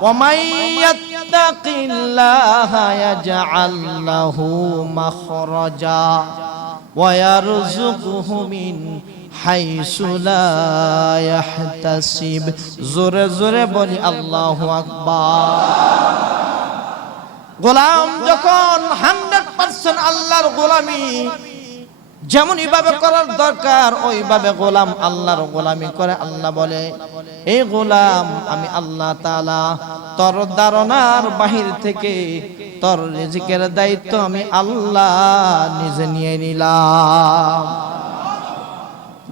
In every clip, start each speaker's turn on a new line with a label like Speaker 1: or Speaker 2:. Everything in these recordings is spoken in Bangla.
Speaker 1: ومن يتق الله يجعل له مخرجا ويرزقه من حيث لا يحتسب জোরে জোরে বলি আল্লাহু আকবার গোলাম যখন হান্ড্রেড পার্সেন্ট আল্লাহর গোলামি যেমন এইভাবে করার দরকার, ওইভাবে গোলাম আল্লাহর গোলামি করে আল্লাহ বলে এই গোলাম, আমি আল্লাহ তালা তোর ধারণার বাহির থেকে তোর রিজিকের দায়িত্ব আমি আল্লাহ নিজে নিয়ে নিলাম।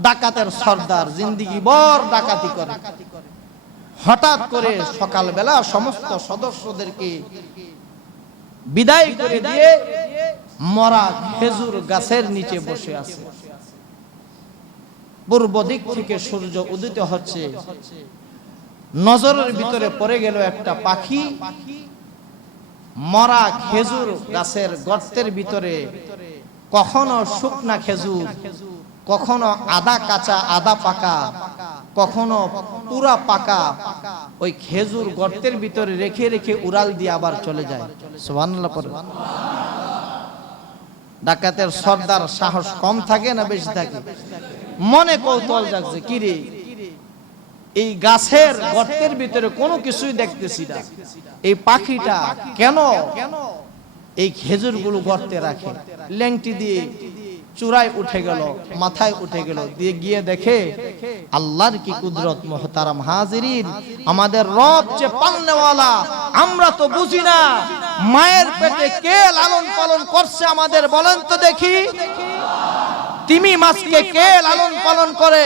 Speaker 1: ডাকাতের সর্দার জিন্দিগি বর ডাকাতি করে। হঠাৎ করে সকালবেলা সমস্ত সদস্যদেরকে বিদায় করে দিয়ে মরা খেজুর গাছের নিচে বসে আছে। পূর্ব দিক থেকে সূর্য উদিত হচ্ছে। নজরের ভিতরে পড়ে গেল একটা পাখি। মরা খেজুর গাছের গর্তের ভিতরে কখনো শুকনা খেজুর, কখনো আদা কাঁচা, আদা পাকা কখনো পুরা পাকা ওই খেজুর গর্তের ভিতরে রেখে রেখে উড়াল দিয়ে আবার চলে যায়। ডাকাতের সর্দার সাহস কম থাকে না বেশি থাকে? মনে কৌতল জাগছে, কি রে? এই গাছের গর্তের ভিতরে কোনো কিছুই দেখতেছি না। এই পাখিটা কেন এই খেজুরগুলো গর্তে রাখে? ল্যাংটি দিয়ে চূড়ায় উঠে গেল, মাথায় উঠে গেল। দিয়ে গিয়ে দেখে আল্লাহর কি কুদরত, মোহতারাম হাজিরিন। আমাদের রব যে পালনেওয়ালা, আমরা তো বুঝি না, মায়ের পেটে কে লালন পালন করছে আমাদের বলেন তো দেখি। তিমি মাছকে কে লালন পালন করে?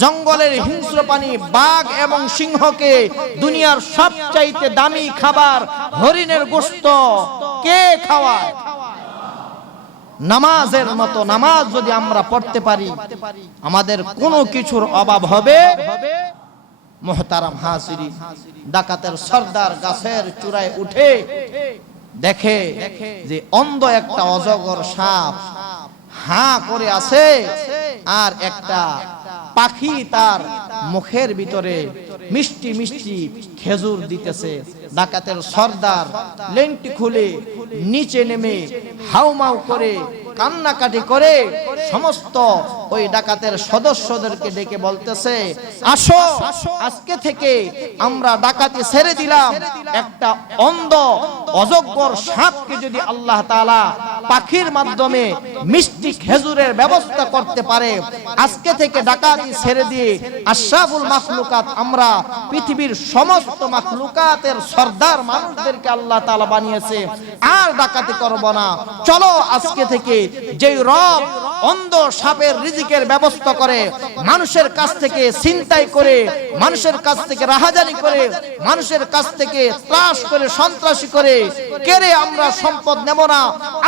Speaker 1: জঙ্গলের হিংস্র পানি বাঘ এবং সিংহকে দুনিয়ার সবচাইতে দামি খাবার হরিণের গোস্ত কে খাওয়ায়? নামাজের মতো নামাজ যদি আমরা পড়তে পারি, আমাদের কোনো কিছুর অভাব হবে? মোহতারাম হাসিরি ডাকাতের সর্দার গাছের চূড়ায় উঠে দেখে যে অন্ধ একটা অজগর সাপ হাঁ করে আছে আর একটা পাখি তার মুখের ভিতরে মিষ্টি মিষ্টি খেজুর দিতেছে। ডাকাতের সর্দার লেংটি খুলে নিচে নেমে হাউমাউ করে, কান্নাকাটি করে সমস্ত ওই ডাকাতের সদস্যদেরকে ডেকে বলতেছে, আসো, আজকে থেকে আমরা ডাকাতি ছেড়ে দিলাম। একটা অন্ধ, অজগর সাপকে যদি আল্লাহ তাআলা পাখির মাধ্যমে মিষ্টি খেজুরের ব্যবস্থা করতে পারে, আজকে থেকে ডাকাতি ছেড়ে দিয়ে আশরাফুল মাখলুকাত আমরা পৃথিবীর সমস্ত মাখলুকাতের সর্দার মানুষদেরকে আল্লাহ তালা বানিয়েছে। আর ডাকাতি করব না। চলো আজকে থেকে যেই রব অন্ধ সাপের রিজিকের ব্যবস্থা করে, মানুষের কাছ থেকে চিন্তাই করে, মানুষের কাছ থেকে রাহাজানি করে, মানুষের কাছ থেকে ত্রাস করে, সন্ত্রাসী করে, কেড়ে আমরা সম্পদ নেব না।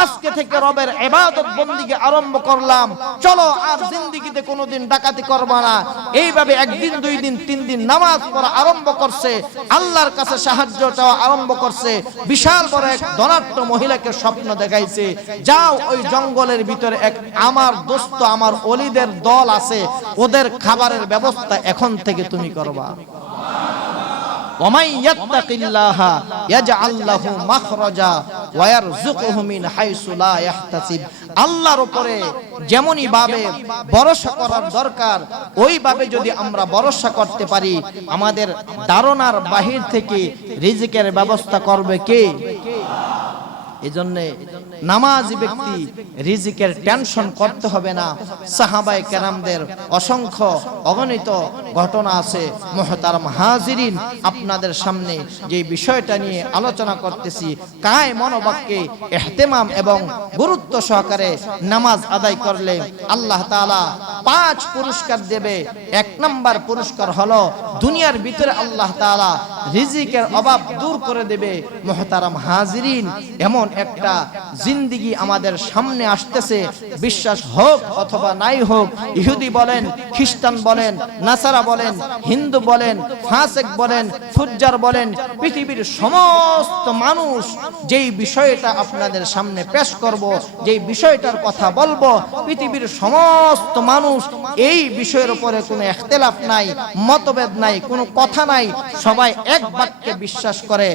Speaker 1: আজকে থেকে রবের এবাদত বন্দিকে আরম্ভ করলাম। চলো আর জিন্দিগিতে কোনোদিন ডাকাতি করব না। এইভাবে একদিন, দুই দিন, তিন দিন নামাজ পড়া আরম্ভ করছে। আল্লাহর কাছে সাহায্য চাওয়া আরম্ভ করছে। বিশাল বড় এক ধনাঢ্য মহিলাকে স্বপ্ন দেখাইছে। যাও ওই জঙ্গলের ভিতরে এক আমার দোস্ত, আমার অলিদের দল আছে। ওদের খাবারের ব্যবস্থা এখন থেকে তুমি করবা। ওমাই ইয়াত্তাকিল্লাহা ইয়াজআল মাখরাজা ওয়া মিন হাইসু লা ইয়াহতাসিব। আল্লাহর উপরে যেমনই ভাবে ভরসা করার দরকার, ওইভাবে যদি আমরা ভরসা করতে পারি, আমাদের ধারণার বাহির থেকে রিজিকের ব্যবস্থা করবে কে? এজন্যে নামাজি ব্যক্তি রিজিকের টেনশন করতে হবে না। সাহাবাই কেরামদের অসংখ্য অগণিত ঘটনা আছে। মোহতারাম হাজিরিন, আপনাদের সামনে যে বিষয়টা নিয়ে আলোচনা করতেছি কায় মনোবাক্যে এহতেমাম এবং গুরুত্ব সহকারে নামাজ আদায় করলে আল্লাহ তাআলা পাঁচ পুরস্কার দেবে। এক নাম্বার পুরস্কার হলো দুনিয়ার ভিতরে আল্লাহ তাআলা রিজিকের অভাব দূর করে দেবে। মোহতারাম হাজিরিন, এমন একটা জিন্দিগি আমাদের সামনে আসতেছে। বিশ্বাস হোক অথবা নাই হোক, ইহুদি বলেন, খ্রিস্টান বলেন, নাসারা বলেন, হিন্দু বলেন, ফাসেক বলেন, ফুজ্জার বলেন, পৃথিবীর সমস্ত মানুষ যেই বিষয়টা আপনাদের সামনে পেশ করব, যেই বিষয়টার কথা বলব, পৃথিবীর সমস্ত মানুষ এই বিষয়ের উপরে কোনো এখতেলাফ নাই, মতভেদ নাই, কোনো কথা নাই, সবাই এক বাক্যে বিশ্বাস করে।